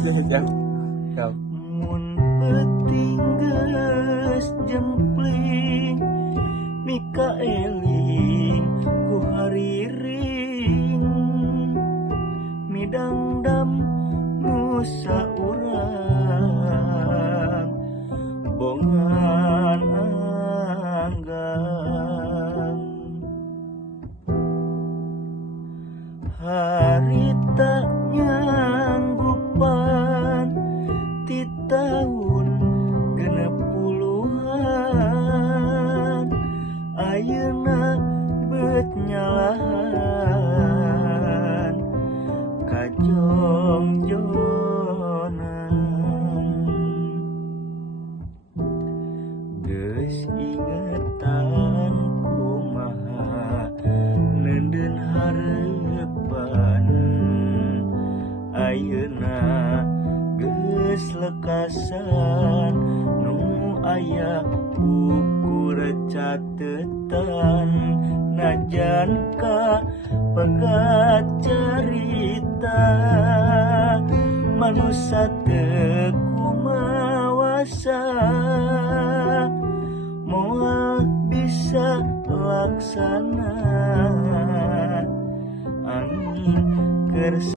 Kau mun peuting geus jempling mika eling ku hariring midangdam nusa urang bongan anggang harita nyanggupan ti tahun genep puluhan ayeuna beut nyalahan kajongjonan geus ingetan kumaha neudeun hareupan ayeuna geus lekasan nu aya ukur catetan najan ka pegat carita manusia teu kumawasa moal bisa laksana angin keur